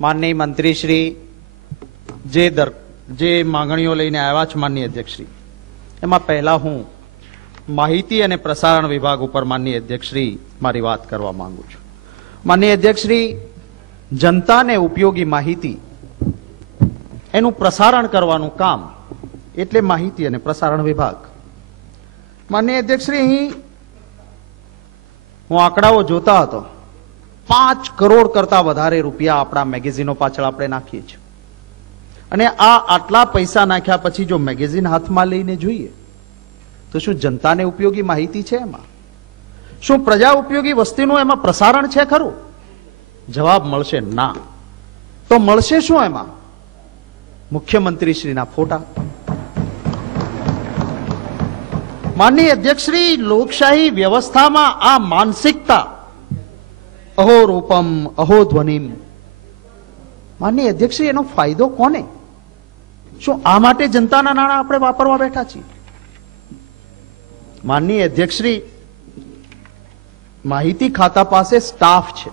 માનનીય મંત્રીશ્રી જે માંગણીઓ લઈને આવ્યા છે માનનીય અધ્યક્ષશ્રી, એમાં પહેલા હું માહિતી અને પ્રસારણ વિભાગ ઉપર માનનીય અધ્યક્ષશ્રી મારી વાત કરવા માંગુ છું. માનનીય અધ્યક્ષશ્રી, જનતાને ઉપયોગી માહિતી એનું પ્રસારણ કરવાનું કામ એટલે માહિતી અને પ્રસારણ વિભાગ. માનનીય અધ્યક્ષશ્રી, અહીં હું આંકડાઓ જોતા હતો. 5 કરોડ કરતા વધારે રૂપિયા આપણા મેગેઝિનો પાછળ આપણે નાખીએ છીએ, અને આટલા પૈસા નાખ્યા પછી જો મેગેઝિન હાથમાં લઈને જોઈએ તો શું જનતાને ઉપયોગી માહિતી છે એમાં? શું પ્રજા ઉપયોગી વસ્તુનું એમાં પ્રસારણ છે ખરું? જવાબ મળશે ના. તો મળશે શું એમાં? મુખ્યમંત્રીશ્રીના ફોટા. માનનીય અધ્યક્ષશ્રી, લોકશાહી વ્યવસ્થામાં આ માનસિકતા અહો રૂપમ અહો ધ્વનિમ, માનનીય અધ્યક્ષશ્રી, એનો ફાયદો કોને? શું આ માટે જનતાના નાણાં આપણે વાપરવા બેઠા છીએ? માનનીય અધ્યક્ષશ્રી, માહિતી ખાતા પાસે સ્ટાફ છે,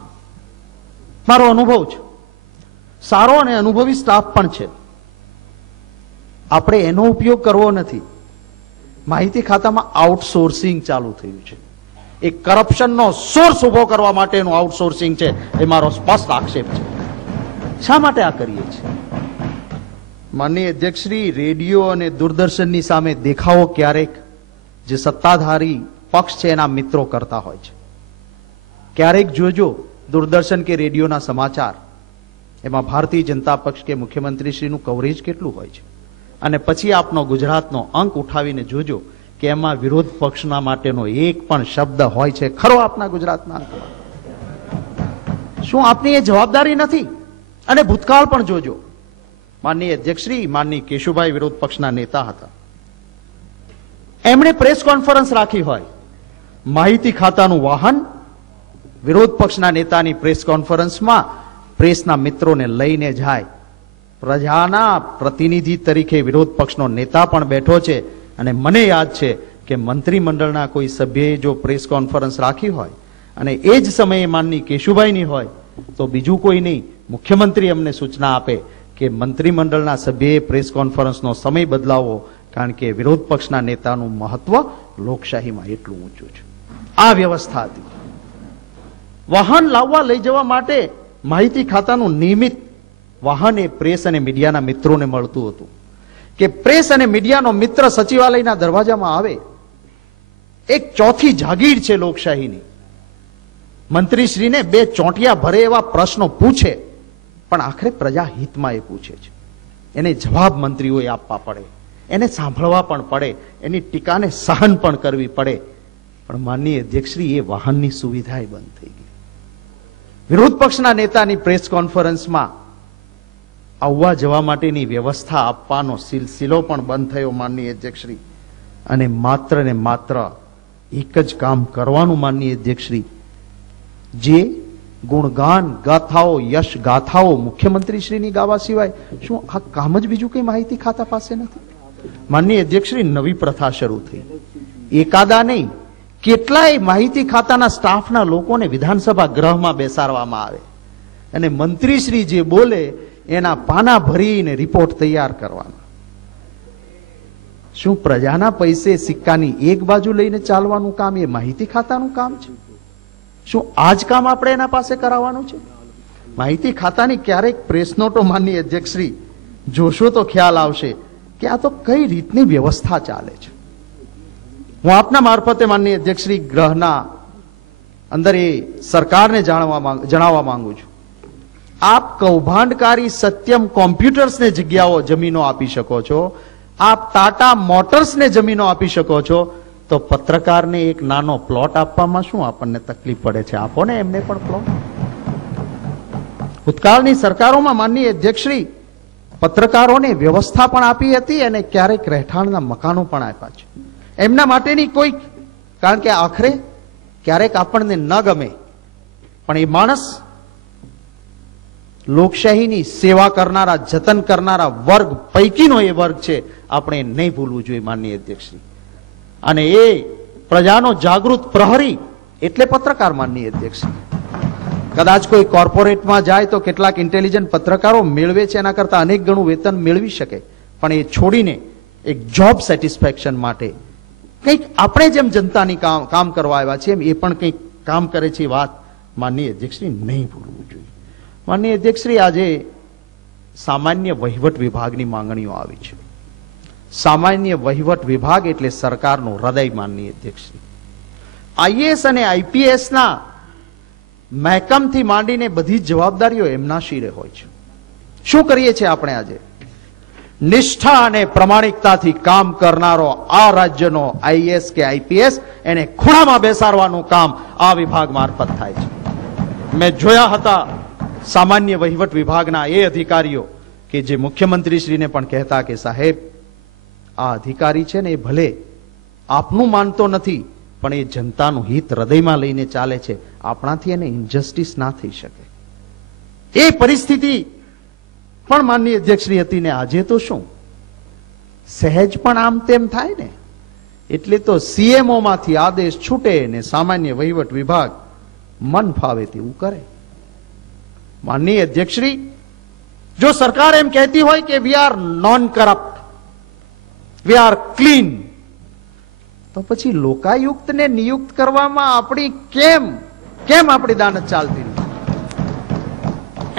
મારો અનુભવ છે, સારો અને અનુભવી સ્ટાફ પણ છે. આપણે એનો ઉપયોગ કરવો નથી. માહિતી ખાતામાં આઉટસોર્સિંગ ચાલુ થયું છે. એ કરપ્શનનો સોર્સ ઉભો કરવા માટેનું આઉટસોર્સિંગ છે, એ મારો સ્પષ્ટ આક્ષેપ છે. શા માટે આ કરીએ છીએ? માનનીય અધ્યક્ષશ્રી, રેડિયો અને દૂરદર્શનની સામે દેખાવો ક્યારેક જે સત્તાધારી પક્ષ છે એના મિત્રો કરતા હોય છે. ક્યારેક જોજો દૂરદર્શન કે રેડિયોના સમાચાર, એમાં ભારતીય જનતા પક્ષ કે મુખ્યમંત્રીશ્રીનું કવરેજ કેટલું હોય છે, અને પછી આપનો ગુજરાતનો અંક ઉઠાવીને જોજો કે એમાં વિરોધ પક્ષના માટેનો એક પણ શબ્દ હોય છે ખરો આપના ગુજરાતના અંકમાં? શું આપની એ જવાબદારી નથી? અને ભૂતકાળ પણ જોજો. માનનીય અધ્યક્ષશ્રી, માનનીય કેશુભાઈ વિરોધ પક્ષના નેતા હતા. એમણે પ્રેસ કોન્ફરન્સ રાખી હોય, માહિતી ખાતાનું વાહન વિરોધ પક્ષના નેતાની પ્રેસ કોન્ફરન્સમાં પ્રેસના મિત્રોને લઈને જાય. પ્રજાના પ્રતિનિધિ તરીકે વિરોધ પક્ષનો નેતા પણ બેઠો છે, અને મને યાદ છે કે મંત્રીમંડળના કોઈ સભ્યએ જો પ્રેસ કોન્ફરન્સ રાખી હોય અને એ જ સમયે માનની કેશુભાઈની હોય, તો બીજું કોઈ નહીં, મુખ્યમંત્રી અમને સૂચના આપે કે મંત્રીમંડળના સભ્યએ પ્રેસ કોન્ફરન્સનો સમય બદલાવો, કારણ કે વિરોધ પક્ષના નેતાનું મહત્વ લોકશાહીમાં એટલું ઊંચું છે. આ વ્યવસ્થા હતી. વાહન લાવવા લઈ જવા માટે માહિતી ખાતાનું નિયમિત વાહન એ પ્રેસ અને મીડિયાના મિત્રોને મળતું હતું, કે પ્રેસ અને મીડિયાનો મિત્ર સચિવાલયના દરવાજામાં આવે. એક ચોથી જાગીર છે લોકશાહીની. મંત્રીશ્રીને 2 ચોંટિયા ભરે એવા પ્રશ્નો પૂછે, પણ આખરે પ્રજા હિતમાં એ પૂછે છે. એને જવાબ મંત્રીઓએ આપવા પડે, એને સાંભળવા પણ પડે, એની ટીકાને સહન પણ કરવી પડે. પણ માનનીય અધ્યક્ષશ્રી, એ વાહનની સુવિધા બંધ થઈ ગઈ. વિરોધ પક્ષના નેતાની પ્રેસ કોન્ફરન્સમાં આવવા જવા માટેની વ્યવસ્થા આપવાનો સિલસિલો પણ બંધ થયો માનનીય અધ્યક્ષશ્રી. અને માત્ર ને માત્ર એક જ કામ કરવાનું માનનીય અધ્યક્ષશ્રી, જે ગુણગાન ગાથાઓ, યશ ગાથાઓ મુખ્યમંત્રીશ્રીની ગાવા સિવાય શું આ કામ જ બીજું કઈ માહિતી ખાતા પાસે નથી? માનનીય અધ્યક્ષશ્રી, નવી પ્રથા શરૂ થઈ. એકાદા નહીં, કેટલાય માહિતી ખાતાના સ્ટાફના લોકોને વિધાનસભા ગૃહમાં બેસાડવામાં આવે, અને મંત્રીશ્રી જે બોલે એના પાના ભરીને રિપોર્ટ તૈયાર કરવાના. શું પ્રજાના પૈસે સિક્કાની એક બાજુ લઈને ચાલવાનું કામ એ માહિતી ખાતાનું કામ છે? શું આ જ કામ આપણે એના પાસે કરાવવાનું છે? માહિતી ખાતાની ક્યારેક પ્રેસ નોટો માનનીય અધ્યક્ષશ્રી જોશો તો ખ્યાલ આવશે કે આ તો કઈ રીતની વ્યવસ્થા ચાલે છે. હું આપના મારફતે માનનીય અધ્યક્ષશ્રી ગૃહના અંદર એ સરકારને જણાવવા માંગુ છું, આપ કૌભાંડકારી સત્યમ કોમ્પ્યુટર્સને જગ્યાઓ, જમીનો આપી શકો છો, આપ ટાટા મોટર્સને જમીનો આપી શકો છો, તો પત્રકારને એક નાનો પ્લોટ આપવામાં શું આપણને તકલીફ પડે છે? આપો ને એમને પણ પ્લોટ. ભૂતકાળની સરકારોમાં માનનીય અધ્યક્ષશ્રી પત્રકારોને વ્યવસ્થા પણ આપી હતી, અને ક્યારેક રહેઠાણના મકાનો પણ આપ્યા છે એમના માટેની કોઈ. કારણ કે આખરે ક્યારેક આપણને ન ગમે, પણ એ માણસ લોકશાહીની સેવા કરનારા, જતન કરનારા વર્ગ પૈકીનો એ વર્ગ છે. આપણે નહીં ભૂલવું જોઈએ માનનીય અધ્યક્ષશ્રી. અને એ પ્રજાનો જાગૃત પ્રહરી એટલે પત્રકાર માનનીય અધ્યક્ષશ્રી. કદાચ કોઈ કોર્પોરેટમાં જાય તો કેટલાક ઇન્ટેલિજન્ટ પત્રકારો મેળવે છે એના કરતા અનેક ગણું વેતન મેળવી શકે, પણ એ છોડીને એક જોબ સેટિસ્ફેક્શન માટે કંઈક આપણે જેમ જનતાની કામ કરવા આવ્યા છે એમ એ પણ કંઈક કામ કરે છે. વાત માનનીય અધ્યક્ષશ્રી નહીં ભૂલવું જોઈએ. માનનીય અધ્યક્ષશ્રી, આજે સામાન્ય વહીવટ વિભાગની માંગણીઓ આવી છે. સામાન્ય વહીવટ વિભાગ એટલે સરકારનું હૃદય. માનનીય અધ્યક્ષશ્રી, આઈએએસ અને આઈપીએસ ના મહેકમથી માંડીને બધી જવાબદારીઓ એમના શિરે હોય છે. શું કરીએ છીએ આપણે આજે? નિષ્ઠા અને પ્રમાણિકતાથી કામ કરનારો આ રાજ્યનો આઈએએસ કે આઈપીએસ એને ખૂણામાં બેસાડવાનું કામ આ વિભાગ મારફત થાય છે. મેં જોયા હતા સામાન્ય વહીવટ વિભાગના એ અધિકારીઓ કે જે મુખ્યમંત્રીશ્રીને પણ કહેતા કે સાહેબ, આ અધિકારી છે ને એ ભલે આપનું માનતો નથી, પણ એ જનતાનું હિત હૃદયમાં લઈને ચાલે છે, આપણાથી એને ઇનજસ્ટિસ ના થઈ શકે. એ પરિસ્થિતિ પણ માનનીય અધ્યક્ષશ્રી હતી ને આજે તો શું સહેજ પણ આમ તેમ થાય ને એટલે તો સીએમઓ માંથી આદેશ છૂટે ને સામાન્ય વહીવટ વિભાગ મન ફાવે તેવું કરે. માનનીય અધ્યક્ષશ્રી, જો સરકાર એમ કહેતી હોય કે we are non corrupt, we are clean, તો પછી લોકાયુક્તને નિયુક્ત કરવામાં આપણી કેમ આપણી દાનત ચાલતી નથી?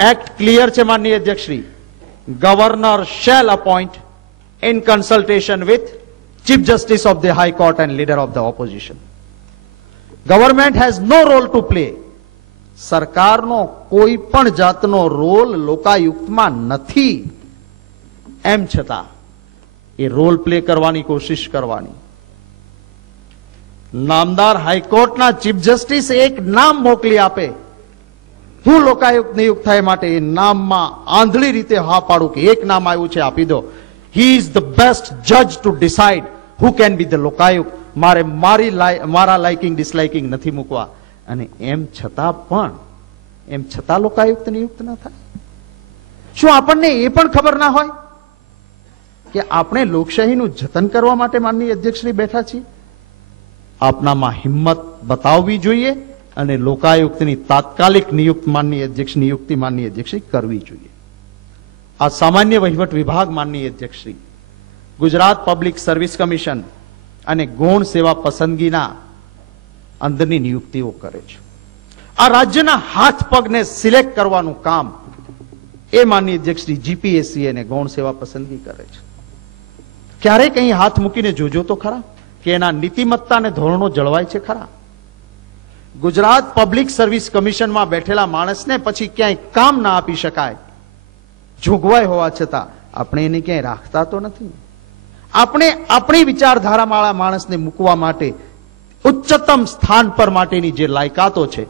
એક્ટ ક્લિયર છે માનનીય અધ્યક્ષશ્રી. Governor shall appoint in consultation with Chief Justice of the High Court and Leader of the Opposition. Government has no role to play. સરકારનો કોઈ પણ જાતનો રોલ લોકાયુક્તમાં નથી. એમ છતાં એ રોલ પ્લે કરવાની કોશિશ કરવાની. નામદાર હાઈકોર્ટના ચીફ જસ્ટિસ એક નામ મોકલી આપે, હું લોકાયુક્ત નિયુક્ત થાય માટે એ નામમાં આંધળી રીતે હા પાડું કે એક નામ આવ્યું છે આપી દો. He is the best judge to decide who can be the Lokayukta. મારા લાઇકિંગ ડિસલાઇકિંગ નથી મૂકવા. અને એમ છતાં લોકાયુક્ત નિયુક્ત ન થાય. શું આપણને એ પણ ખબર ના હોય કે આપણે લોકશાહીનું જતન કરવા માટે માનનીય અધ્યક્ષશ્રી બેઠા છીએ? આપનામાં હિંમત બતાવવી જોઈએ અને લોકાયુક્તની તાત્કાલિક નિયુક્તિ માનનીય અધ્યક્ષશ્રી કરવી જોઈએ. આ સામાન્ય વહીવટ વિભાગ માનનીય અધ્યક્ષશ્રી ગુજરાત પબ્લિક સર્વિસ કમિશન અને ગૌણ સેવા પસંદગીના અંદરની નિયુક્તિઓ કરે છે. આ રાજ્યના હાથ પગને સિલેક્ટ કરવાનું કામ એ માનનીય અધ્યક્ષશ્રી જીપીએસસી અને ગૌણ સેવા પસંદગી કરે છે. ક્યારેક અહીં હાથ મૂકીને જોજો તો ખરા કે એના નીતિમત્તા અને ધોરણો જળવાય છે ખરા? ગુજરાત પબ્લિક સર્વિસ કમિશનમાં બેઠેલા માણસને પછી ક્યાંય કામ ના આપી શકાય, જોગવાઈ હોવા છતાં આપણે એને ક્યાંય રાખતા તો નથી. આપણે આપણી વિચારધારાવાળા માણસને મૂકવા માટે ઉચ્ચતમ સ્થાન પર માટેની જે લાયકાતો છે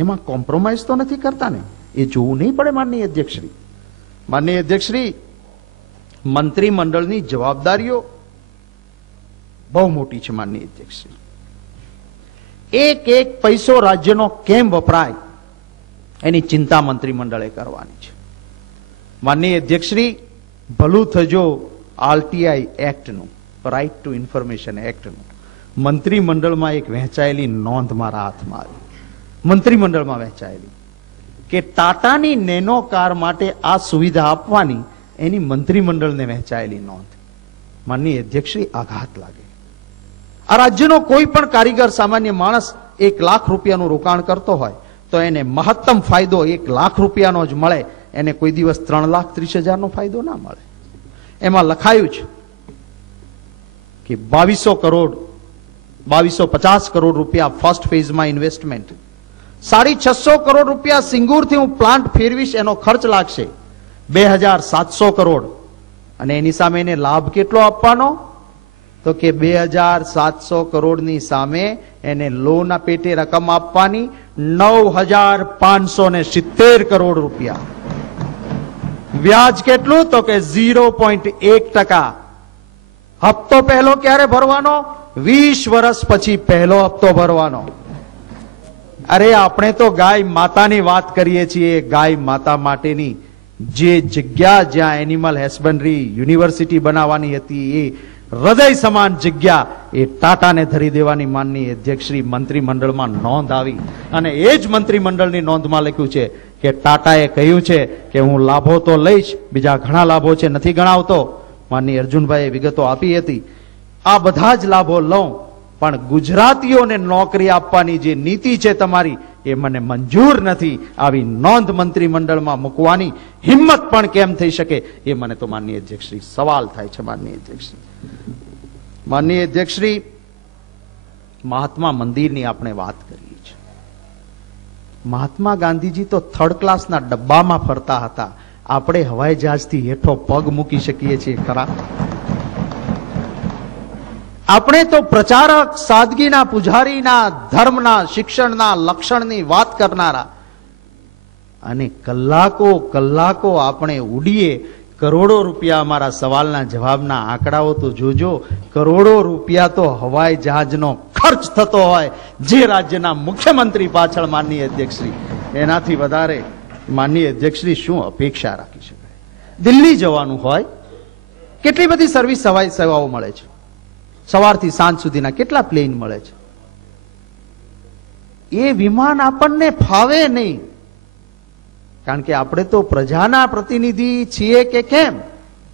એમાં કોમ્પ્રોમાઇઝ તો નથી કરતા ને? એ જોવું નહીં પડે માનનીય અધ્યક્ષશ્રી. માનનીય અધ્યક્ષશ્રી, મંત્રીમંડળની જવાબદારીઓ બહુ મોટી છે માનનીય અધ્યક્ષશ્રી. એક એક પૈસો રાજ્યનો કેમ વપરાય એની ચિંતા મંત્રીમંડળે કરવાની છે. માનનીય અધ્યક્ષશ્રી, ભલું થજો આરટીઆઈ એક્ટનું, રાઇટ ટુ ઇન્ફોર્મેશન એક્ટનું મંત્રીમંડળમાં એક વહેંચાયેલી નોંધ મારા હાથમાં આવી. મંત્રીમંડળમાં વહેંચાયેલી કે ટાટાની નેનો કાર માટે આ સુવિધા આપવાની એની મંત્રીમંડળને વહેંચાયેલી નોંધ. માનનીય અધ્યક્ષશ્રી, આઘાત લાગે. આ રાજ્યનો કોઈ પણ કારીગર સામાન્ય માણસ 1 લાખ રૂપિયાનું રોકાણ કરતો હોય તો એને મહત્તમ ફાયદો 1 લાખ રૂપિયાનો જ મળે, એને કોઈ દિવસ 3,30,000નો ફાયદો ના મળે. એમાં લખાયું છે કે 2250 કરોડ રૂપિયા ફર્સ્ટ ફેઝમાં ઇન્વેસ્ટમેન્ટ, 650 કરોડ રૂપિયા સિંગુરથી હું પ્લાન્ટ ફેરવીશ એનો ખર્ચ લાગશે, 2,700 કરોડ. અને એની સામે એને લાભ કેટલો આપવાનો? તો કે 2,700 કરોડની સામે એને લોન પેટે રકમ આપવાની 9,570 કરોડ રૂપિયા. વ્યાજ કેટલું? તો કે 0.1%. હપ્તો પહેલો ક્યારે ભરવાનો? 20 વર્ષ પછી પહેલો હપ્તો ભરવાનો. અરે આપણે તો ગાય માતાની વાત કરીએ છીએ. ગાય માતા માટેની જે જગ્યા જ્યાં એનિમલ હસબન્ડરી યુનિવર્સિટી બનાવવાની હતી, એ હૃદય સમાન જગ્યા એ ટાટાને ધરી દેવાની માનનીય અધ્યક્ષશ્રી મંત્રીમંડળમાં નોંધ આવી અને એ જ મંત્રીમંડળની નોંધમાં લખ્યું છે કે ટાટાએ કહ્યું છે કે હું લાભો તો લઈશ, બીજા ઘણા લાભો છે નથી ગણાવતો. માનનીય અર્જુનભાઈએ વિગતો આપી હતી. આ બધા જ લાભો લઉં, પણ ગુજરાતીઓને નોકરી આપવાની જે નીતિ છે તમારી એ મને મંજૂર નથી. આવી નોંધ મંત્રીમંડળમાં મૂકવાની હિંમત પણ કેમ થઈ શકે એ મને તો માનનીય અધ્યક્ષશ્રી સવાલ થાય છે. માનનીય અધ્યક્ષશ્રી, માનનીય અધ્યક્ષશ્રી, મહાત્મા મંદિરની આપણે વાત કરીએ છીએ. મહાત્મા ગાંધીજી તો થર્ડ ક્લાસના ડબ્બામાં ફરતા હતા. આપણે હવાઈ જહાજથી હેઠો પગ મૂકી શકીએ છીએ ખરા? આપણે તો પ્રચારક, સાદગીના પૂજારીના, ધર્મના, શિક્ષણના, લક્ષણની વાત કરનારા, અને કલાકો કલાકો આપણે ઉડીએ. કરોડો રૂપિયા, અમારા સવાલના જવાબના આંકડાઓ તો જોજો, કરોડો રૂપિયા તો હવાઈ જહાજનો ખર્ચ થતો હોય જે રાજ્યના મુખ્યમંત્રી પાછળ. માનનીય અધ્યક્ષશ્રી, એનાથી વધારે માનનીય અધ્યક્ષશ્રી શું અપેક્ષા રાખી શકાય? દિલ્હી જવાનું હોય, કેટલી બધી સર્વિસ હવાઈ સેવાઓ મળે છે. સવારથી સાંજ સુધીના કેટલા પ્લેન મળે છે. એ વિમાન આપણને ફાવે નહીં, કારણ કે આપણે તો પ્રજાના પ્રતિનિધિ છીએ કે કેમ?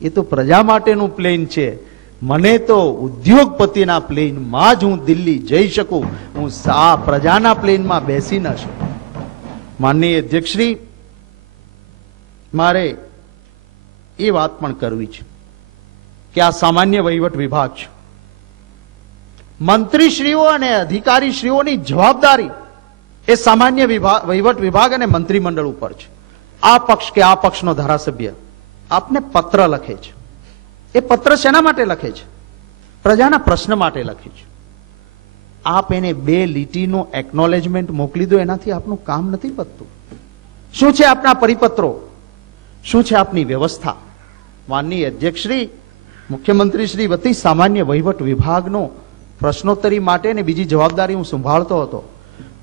એ તો પ્રજા માટેનું પ્લેન છે. મને તો ઉદ્યોગપતિના પ્લેનમાં જ હું દિલ્હી જઈ શકું, હું આ પ્રજાના પ્લેનમાં બેસી ન શકું. માનનીય અધ્યક્ષશ્રી, મારે એ વાત પણ કરવી છે કે આ સામાન્ય વહીવટ વિભાગ છે. મંત્રીશ્રીઓ અને અધિકારીશ્રીઓની જવાબદારી એ સામાન્ય વહીવટ વિભાગ અને મંત્રીમંડળ ઉપર છે. આ પક્ષ કે આ પક્ષનો ધારાસભ્ય આપને પત્ર લખે છે. એ પત્ર શેના માટે લખે છે? પ્રજાના પ્રશ્ન માટે લખે છે. આપ એને 2 લીટીનું એકનોલેજમેન્ટ મોકલી દો, એનાથી આપનું કામ નથી પતતું. શું છે આપના પરિપત્રો? શું છે આપની વ્યવસ્થા? માનનીય અધ્યક્ષશ્રી, મુખ્યમંત્રીશ્રી વતી સામાન્ય વહીવટ વિભાગનો પ્રશ્નોત્તરી માટે ને બીજી જવાબદારી હું સંભાળતો હતો.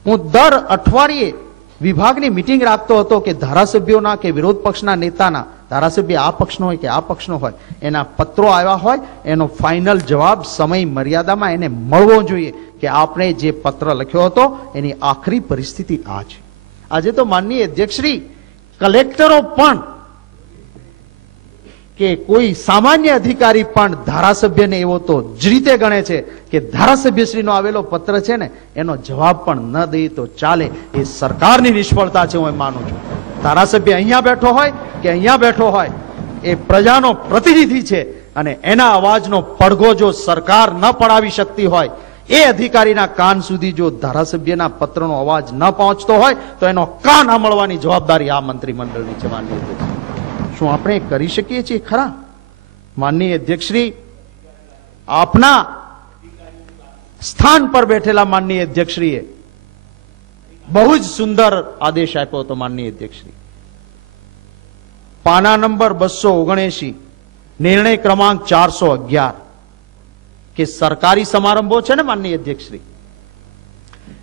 હું દર અઠવાડિયે વિભાગની મિટિંગ રાખતો હતો કે ધારાસભ્યોના કે વિરોધ પક્ષના નેતાના, ધારાસભ્ય આ પક્ષનો હોય કે આ પક્ષનો હોય, એના પત્રો આવ્યા હોય, એનો ફાઇનલ જવાબ સમય મર્યાદામાં એને મળવો જોઈએ કે આપણે જે પત્ર લખ્યો હતો એની આખરી પરિસ્થિતિ આ છે. આજે તો માનનીય અધ્યક્ષશ્રી, કલેક્ટરો પણ કે કોઈ સામાન્ય અધિકારી પણ ધારાસભ્યને એવો તો જ રીતે ગણે છે કે ધારાસભ્યશ્રીનો આવેલો પત્ર છે ને એનો જવાબ પણ ન દે તો ચાલે. એ સરકારની નિષ્ફળતા છે, હું એમ માનું છું. ધારાસભ્ય અહીંયા બેઠો હોય કે અહીંયા બેઠો હોય, એ પ્રજાનો પ્રતિનિધિ છે અને એના અવાજનો પડઘો જો સરકાર ન પડાવી શકતી હોય, એ અધિકારીના કાન સુધી જો ધારાસભ્યના પત્રનો અવાજ ન પહોંચતો હોય તો એનો કાન સાંભળવાની જવાબદારી આ મંત્રીમંડળની છે. માનનીય અધ્યક્ષ, શું આપણે કરી શકીએ છીએ ખરા? માનનીય અધ્યક્ષશ્રી, આપના સ્થાન પર બેઠેલા માનનીય અધ્યક્ષશ્રીએ બહુ જ સુંદર આદેશ આપ્યો હતો. માનનીય અધ્યક્ષશ્રી, પાના નંબર 279, નિર્ણય ક્રમાંક 411, કે સરકારી સમારંભો છે ને માનનીય અધ્યક્ષશ્રી,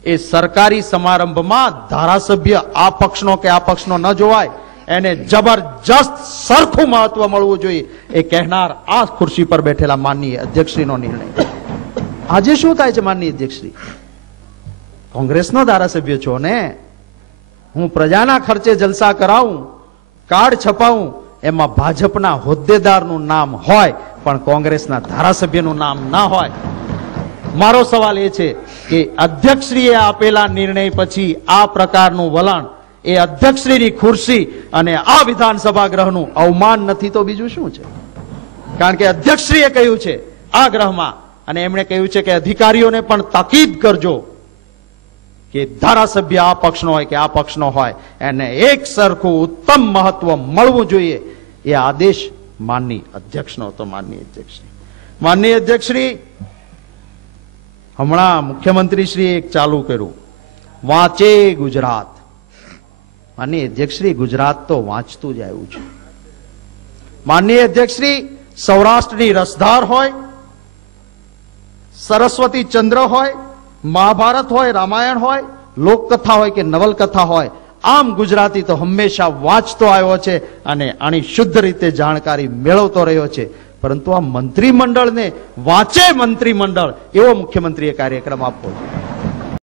એ સરકારી સમારંભમાં ધારાસભ્ય આ પક્ષનો કે આ પક્ષનો ન જોવાય, એને જબરજસ્ત સરખું મહત્વ મળવું જોઈએ, એ કહેનાર આ ખુરશી પર બેઠેલા માનનીય અધ્યક્ષશ્રીનો નિર્ણય. આજે શું થાય છે માનનીય અધ્યક્ષશ્રી? કોંગ્રેસનો ધારાસભ્ય છો ને, હું પ્રજાના ખર્ચે જલસા કરાવું, કાર્ડ છપાવું, એમાં ભાજપના હોદ્દેદારનું નામ હોય પણ કોંગ્રેસના ધારાસભ્યનું નામ ના હોય. મારો સવાલ એ છે કે અધ્યક્ષશ્રીએ આપેલા નિર્ણય પછી આ પ્રકારનું વલણ એ અધ્યક્ષશ્રીની ખુરશી અને આ વિધાનસભા ગ્રહનું અવમાન નથી તો બીજું શું છે? કારણ કે અધ્યક્ષશ્રીએ કહ્યું છે આ ગ્રહમાં, અને એમણે કહ્યું છે કે અધિકારીઓને પણ તાકીદ કરજો કે ધારાસભ્ય આ પક્ષનો હોય કે આ પક્ષનો હોય, એને એક સરખું ઉત્તમ મહત્વ મળવું જોઈએ. એ આદેશ માનનીય અધ્યક્ષનો હતો. માનનીય અધ્યક્ષશ્રી, માનનીય અધ્યક્ષશ્રી, હમણાં મુખ્યમંત્રીશ્રીએ એક ચાલુ કર્યું, વાંચે ગુજરાત. માનનીય અધ્યક્ષશ્રી, ગુજરાત તો વાંચતું જ આવ્યું છે. માનનીય અધ્યક્ષશ્રી, સૌરાષ્ટ્રની રસધાર હોય, સરસ્વતી ચંદ્ર હોય, મહાભારત હોય, રામાયણ હોય, લોકકથા હોય કે નવલકથા હોય, આમ ગુજરાતી તો હંમેશા વાંચતો આવ્યો છે અને આની શુદ્ધ રીતે જાણકારી મેળવતો રહ્યો છે. પરંતુ આ મંત્રીમંડળને વાંચે મંત્રીમંડળ એવો મુખ્યમંત્રીએ કાર્યક્રમ આપવો છે.